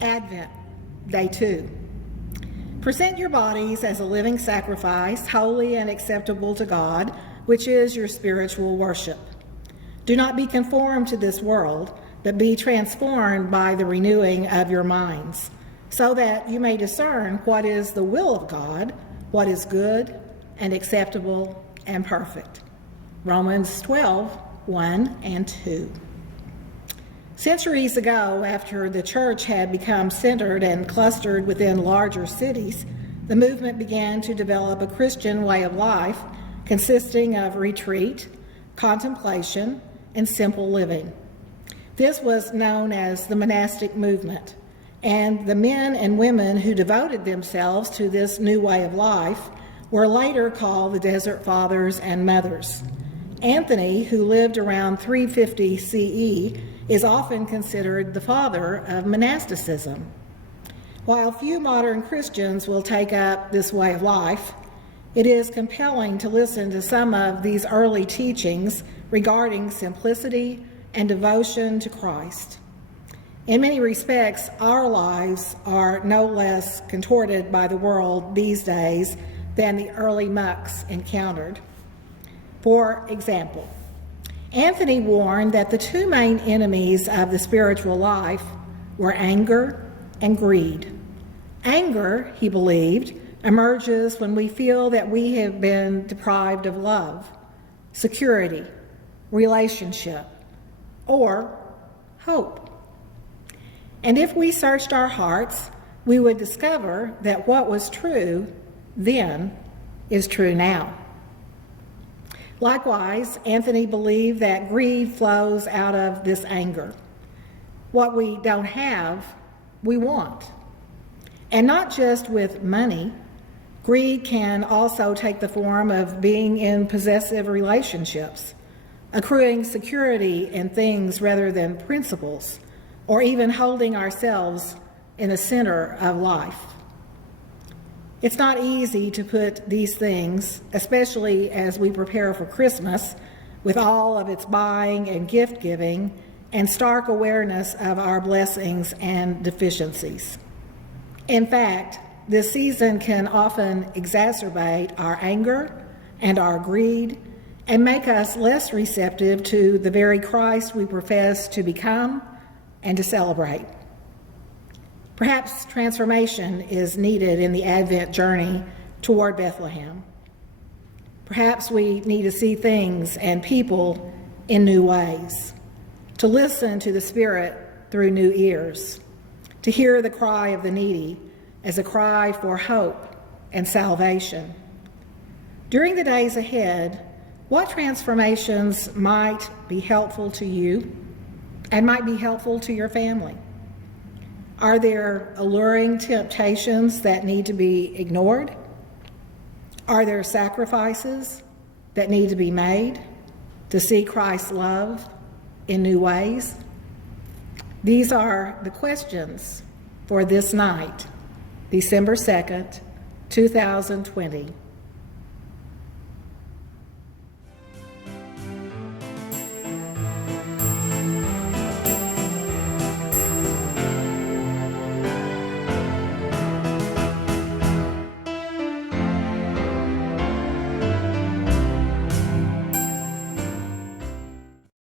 Advent, Day 2. Present your bodies as a living sacrifice, holy and acceptable to God, which is your spiritual worship. Do not be conformed to this world, but be transformed by the renewing of your minds, so that you may discern what is the will of God, what is good and acceptable and perfect. Romans 12, 1 and 2. Centuries ago, after the church had become centered and clustered within larger cities, the movement began to develop a Christian way of life consisting of retreat, contemplation, and simple living. This was known as the monastic movement, and the men and women who devoted themselves to this new way of life were later called the Desert Fathers and Mothers. Anthony, who lived around 350 CE, is often considered the father of monasticism. While few modern Christians will take up this way of life, it is compelling to listen to some of these early teachings regarding simplicity and devotion to Christ. In many respects, our lives are no less contorted by the world these days than the early monks encountered. For example, Anthony warned that the two main enemies of the spiritual life were anger and greed. Anger, he believed, emerges when we feel that we have been deprived of love, security, relationship, or hope. And if we searched our hearts, we would discover that what was true then is true now. Likewise, Anthony believed that greed flows out of this anger. What we don't have, we want. And not just with money. Greed can also take the form of being in possessive relationships, accruing security in things rather than principles, or even holding ourselves in the center of life. It's not easy to put these things, especially as we prepare for Christmas, with all of its buying and gift giving and stark awareness of our blessings and deficiencies. In fact, this season can often exacerbate our anger and our greed and make us less receptive to the very Christ we profess to become and to celebrate. Perhaps transformation is needed in the Advent journey toward Bethlehem. Perhaps we need to see things and people in new ways, to listen to the Spirit through new ears, to hear the cry of the needy as a cry for hope and salvation. During the days ahead, what transformations might be helpful to you and might be helpful to your family? Are there alluring temptations that need to be ignored? Are there sacrifices that need to be made to see Christ's love in new ways? These are the questions for this night, December 2nd, 2020.